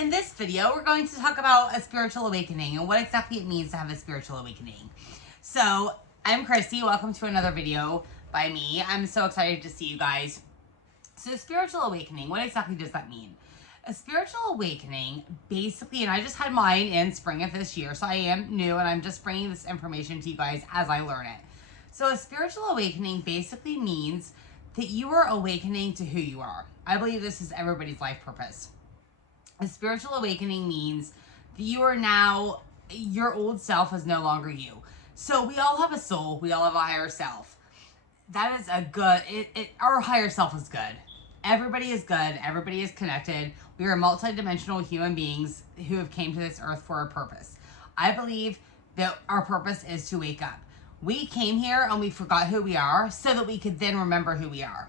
In this video, we're going to talk about a spiritual awakening and what exactly it means to have a spiritual awakening. So, I'm Christy. Welcome to another video by me. I'm so excited to see you guys. So, spiritual awakening, what exactly does that mean? A spiritual awakening, basically, and I just had mine in spring of this year, so I am new and I'm just bringing this information to you guys as I learn it. So, a spiritual awakening basically means that you are awakening to who you are. I believe this is everybody's life purpose. A spiritual awakening means that you are now, your old self is no longer you. So we all have a soul. We all have a higher self. That is a good, our higher self is good. Everybody is good. Everybody is connected. We are multidimensional human beings who have came to this earth for a purpose. I believe that our purpose is to wake up. We came here and we forgot who we are so that we could then remember who we are.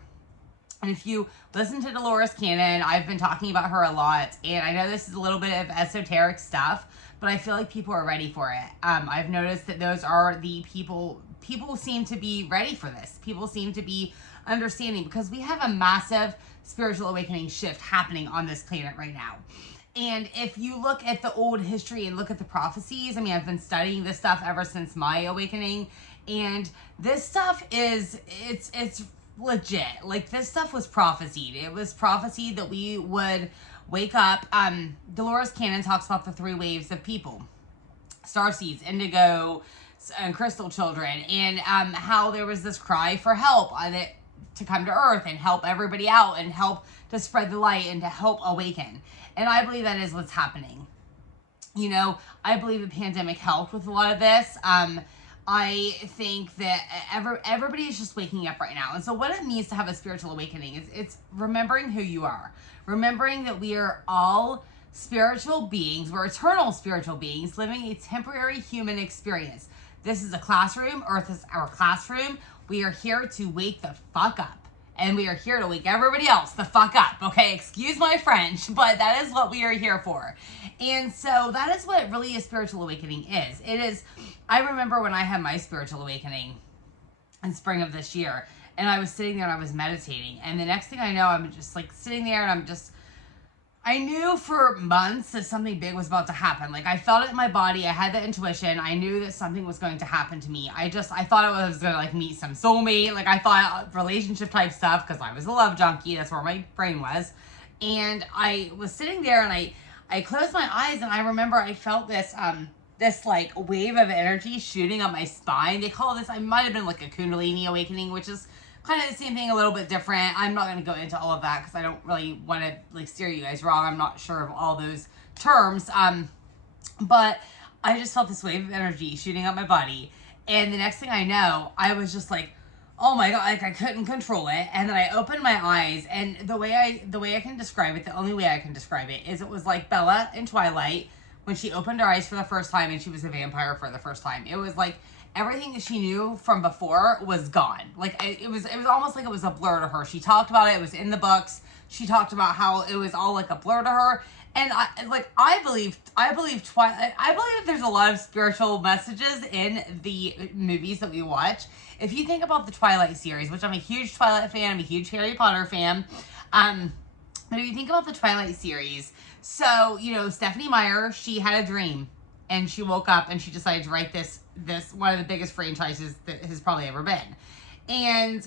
And if you listen to Dolores Cannon, I've been talking about her a lot, and I know this is a little bit of esoteric stuff, but I feel like people are ready for it. I've noticed that those are the people seem to be ready for this. People seem to be understanding because we have a massive spiritual awakening shift happening on this planet right now. And if you look at the old history and look at the prophecies, I mean, I've been studying this stuff ever since my awakening, and this stuff it's legit. Like, this stuff was prophesied. It was prophesied that we would wake up. Dolores Cannon talks about the 3 waves of people: starseeds, indigo, and crystal children, and how there was this cry for help to come to earth and help everybody out and help to spread the light and to help awaken. And I believe that is what's happening. You know, I believe the pandemic helped with a lot of this. I think that everybody is just waking up right now. And so what it means to have a spiritual awakening is it's remembering who you are. Remembering that we are all spiritual beings. We're eternal spiritual beings living a temporary human experience. This is a classroom. Earth is our classroom. We are here to wake the fuck up. And we are here to wake everybody else the fuck up. Okay, excuse my French, but that is what we are here for. And so that is what really a spiritual awakening is. It is, I remember when I had my spiritual awakening in spring of this year, and I was sitting there and I was meditating. And the next thing I know, I'm just like sitting there and I knew for months that something big was about to happen. Like, I felt it in my body. I had the intuition. I knew that something was going to happen to me. I thought I was going to, like, meet some soulmate. Like, I thought relationship type stuff because I was a love junkie. That's where my brain was. And I was sitting there and I closed my eyes and I remember I felt this, like, wave of energy shooting up my spine. They call this, I might have been like a Kundalini awakening, which is kind of the same thing, a little bit different. I'm not going to go into all of that because I don't really want to, like, steer you guys wrong. I'm not sure of all those terms. But I just felt this wave of energy shooting up my body. And the next thing I know, I was just like, oh my God, like, I couldn't control it. And then I opened my eyes, and the way I can describe it, the only way I can describe it is it was like Bella in Twilight when she opened her eyes for the first time and she was a vampire for the first time. It was like everything that she knew from before was gone. Like, it was almost like it was a blur to her. She talked about it. It was in the books. She talked about how it was all like a blur to her. And I believe Twilight. I believe that there's a lot of spiritual messages in the movies that we watch. If you think about the Twilight series, which I'm a huge Twilight fan, I'm a huge Harry Potter fan. But if you think about the Twilight series, so, you know, Stephenie Meyer, she had a dream. And she woke up and she decided to write this one of the biggest franchises that has probably ever been. And,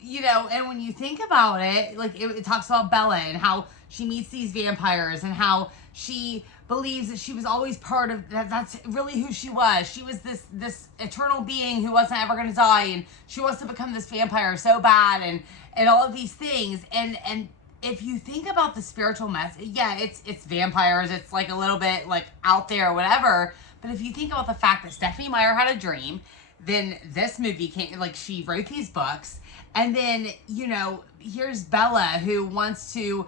you know, and when you think about it, like, it talks about Bella and how she meets these vampires and how she believes that she was always part of that. That's really who she was. She was this eternal being who wasn't ever going to die, and she wants to become this vampire so bad, and all of these things. And if you think about the spiritual message, yeah, it's vampires. It's like a little bit like out there or whatever. But if you think about the fact that Stephenie Meyer had a dream, then this movie came, like, she wrote these books, and then, you know, here's Bella who wants to,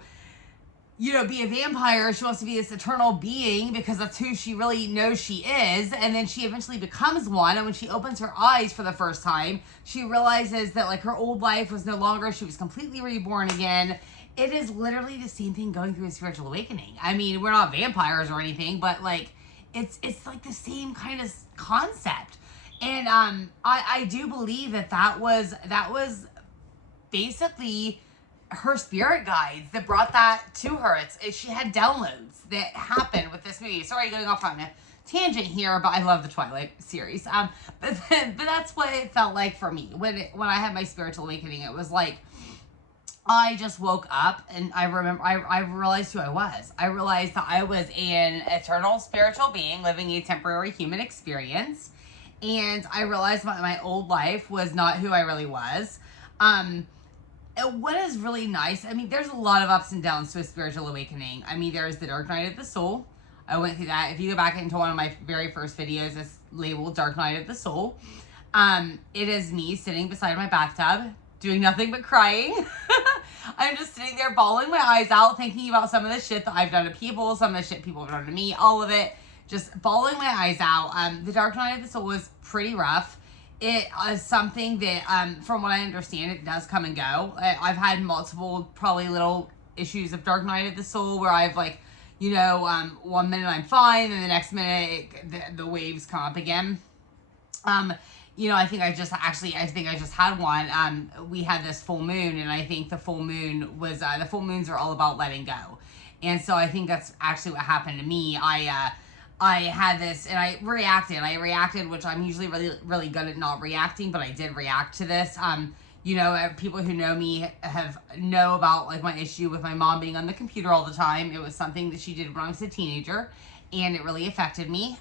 you know, be a vampire. She wants to be this eternal being because that's who she really knows she is. And then she eventually becomes one. And when she opens her eyes for the first time, she realizes that, like, her old life was no longer, she was completely reborn again. It is literally the same thing going through a spiritual awakening. I mean, we're not vampires or anything, but, like, it's like the same kind of concept. And I do believe that was basically her spirit guides that brought that to her. She had downloads that happened with this movie. Sorry, going off on a tangent here, but I love the Twilight series. But that's what it felt like for me when I had my spiritual awakening. It was like I just woke up and I realized who I was. I realized that I was an eternal spiritual being living a temporary human experience, and I realized my old life was not who I really was. What is really nice, I mean, there's a lot of ups and downs to a spiritual awakening. I mean, there's the dark night of the soul. I went through that. If you go back into one of my very first videos, it's labeled Dark Night of the Soul. It is me sitting beside my bathtub, doing nothing but crying. I'm just sitting there bawling my eyes out, thinking about some of the shit that I've done to people, some of the shit people have done to me, all of it. Just bawling my eyes out. The Dark Night of the Soul was pretty rough. It is something that, from what I understand, it does come and go. I've had multiple, probably little issues of Dark Night of the Soul where I've like, you know, 1 minute I'm fine, and the next minute the waves come up again. You know, I think I just had one. We had this full moon, and I think the full moon was, the full moons are all about letting go. And so I think that's actually what happened to me. I had this, and I reacted, which I'm usually really, really good at not reacting, but I did react to this. You know, people who know me know about like my issue with my mom being on the computer all the time. It was something that she did when I was a teenager, and it really affected me.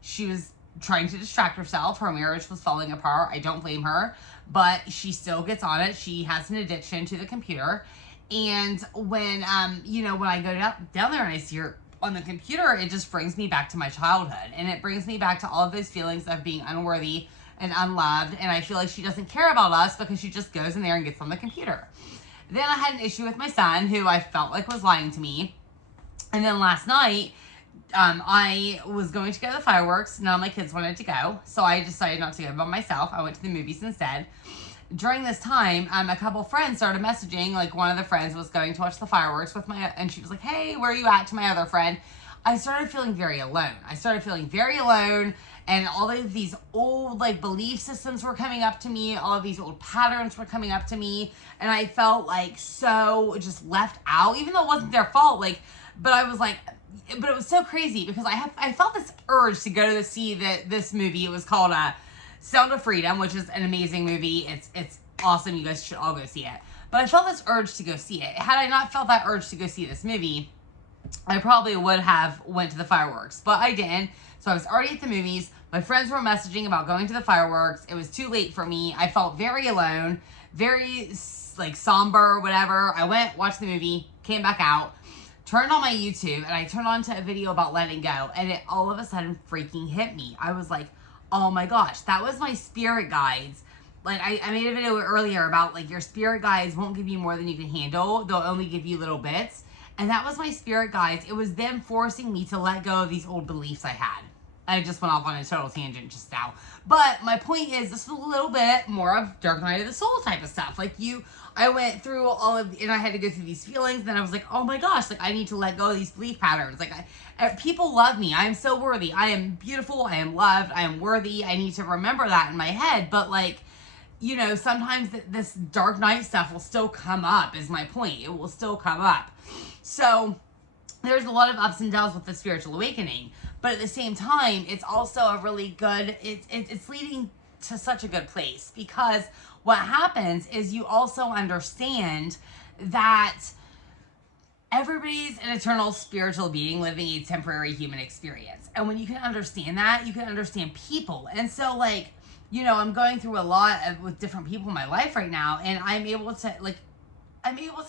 She was trying to distract herself. Her marriage was falling apart. I don't blame her, but she still gets on it. She has an addiction to the computer. And when, you know, when I go down there and I see her on the computer, it just brings me back to my childhood, and it brings me back to all of those feelings of being unworthy and unloved, and I feel like she doesn't care about us because she just goes in there and gets on the computer. Then I had an issue with my son, who I felt like was lying to me, and then last night, I was going to go to the fireworks. None of my kids wanted to go, so I decided not to go by myself. I went to the movies instead. During this time, a couple friends started messaging. Like, one of the friends was going to watch the fireworks with and she was like, hey, where are you at, to my other friend. I started feeling very alone. And all of these old, like, belief systems were coming up to me. All of these old patterns were coming up to me. And I felt, like, so just left out, even though it wasn't their fault. Like, but I was like, but it was so crazy because I felt this urge to go to see this movie. It was called Sound of Freedom, which is an amazing movie. It's awesome. You guys should all go see it. But I felt this urge to go see it. Had I not felt that urge to go see this movie, I probably would have went to the fireworks, but I didn't. So I was already at the movies. My friends were messaging about going to the fireworks. It was too late for me. I felt very alone, very like somber, whatever. I went, watched the movie, came back out, turned on my YouTube, and I turned on to a video about letting go, and it all of a sudden freaking hit me. I was like, oh my gosh, that was my spirit guides. Like, I made a video earlier about, like, your spirit guides won't give you more than you can handle. They'll only give you little bits. And that was my spirit guides. It was them forcing me to let go of these old beliefs I had. I just went off on a total tangent just now. But my point is, this was a little bit more of Dark Night of the Soul type of stuff. Like, I went through all of, and I had to go through these feelings. Then I was like, oh my gosh, like, I need to let go of these belief patterns. Like, people love me. I am so worthy. I am beautiful. I am loved. I am worthy. I need to remember that in my head. But, like, you know, sometimes this dark night stuff will still come up, is my point. It will still come up. So there's a lot of ups and downs with the spiritual awakening. But at the same time, it's also a really good, it's leading to such a good place, because what happens is you also understand that everybody's an eternal spiritual being living a temporary human experience. And when you can understand that, you can understand people. And so, like, you know, I'm going through a lot with different people in my life right now, and I'm able to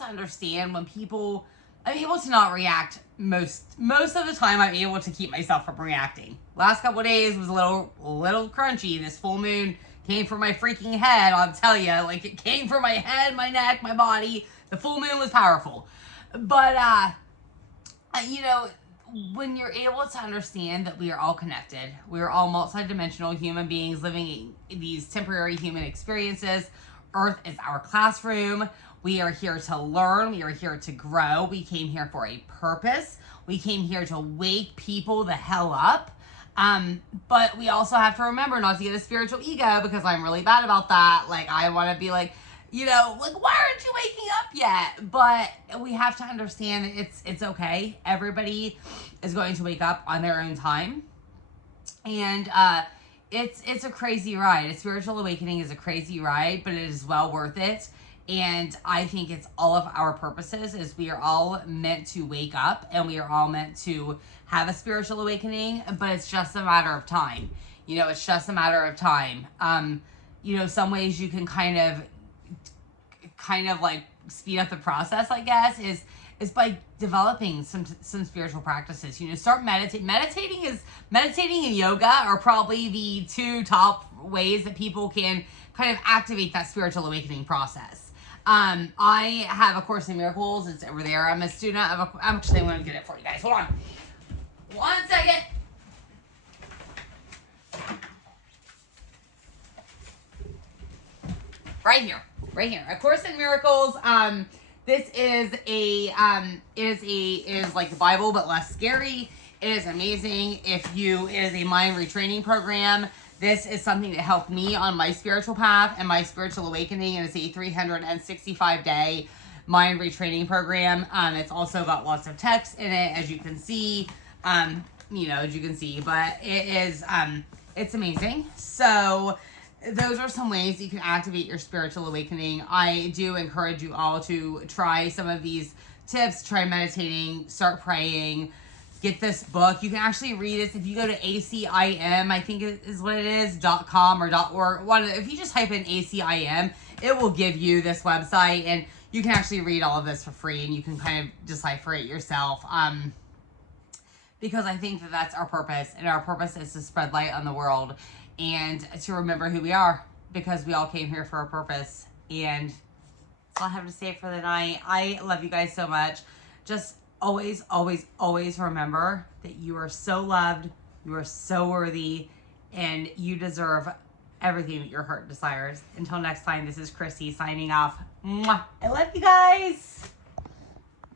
understand when people, I'm able to not react most of the time. I'm able to keep myself from reacting. Last couple of days was a little crunchy. This full moon came for my freaking head, I'll tell you. Like, it came for my head, my neck, my body. The full moon was powerful. But, you know, when you're able to understand that we are all connected, we are all multidimensional human beings living these temporary human experiences. Earth is our classroom. We are here to learn. We are here to grow. We came here for a purpose. We came here to wake people the hell up. But we also have to remember not to get a spiritual ego, because I'm really bad about that. Like, I want to be like, you know, like, why aren't you waking up yet? But we have to understand that it's okay. Everybody is going to wake up on their own time. And it's a crazy ride. A spiritual awakening is a crazy ride, but it is well worth it. And I think it's all of our purposes is we are all meant to wake up and we are all meant to have a spiritual awakening, but it's just a matter of time. You know, it's just a matter of time. You know, some ways you can kind of like speed up the process, I guess, is by developing some spiritual practices. You know, start meditating. Meditating and yoga are probably the two top ways that people can kind of activate that spiritual awakening process. I have a Course in Miracles. It's over there. I'm a student of I'm going to get it for you guys. Hold on. 1 second. Right here. A Course in Miracles. This is is like the Bible, but less scary. It is amazing. It is a mind retraining program. This is something that helped me on my spiritual path and my spiritual awakening. It is a 365-day mind retraining program. It's also got lots of text in it, as you can see. But it is, it's amazing. So those are some ways you can activate your spiritual awakening. I do encourage you all to try some of these tips. Try meditating, start praying. Get this book. You can actually read it if you go to ACIM, I think it is what it is, .com or .org. If you just type in ACIM, it will give you this website, and you can actually read all of this for free, and you can kind of decipher it yourself. Because I think that that's our purpose, and our purpose is to spread light on the world and to remember who we are, because we all came here for a purpose. And that's all I have to say for the night. I love you guys so much. Just always, always, always remember that you are so loved, you are so worthy, and you deserve everything that your heart desires. Until next time, this is Chrissy signing off. Mwah. I love you guys.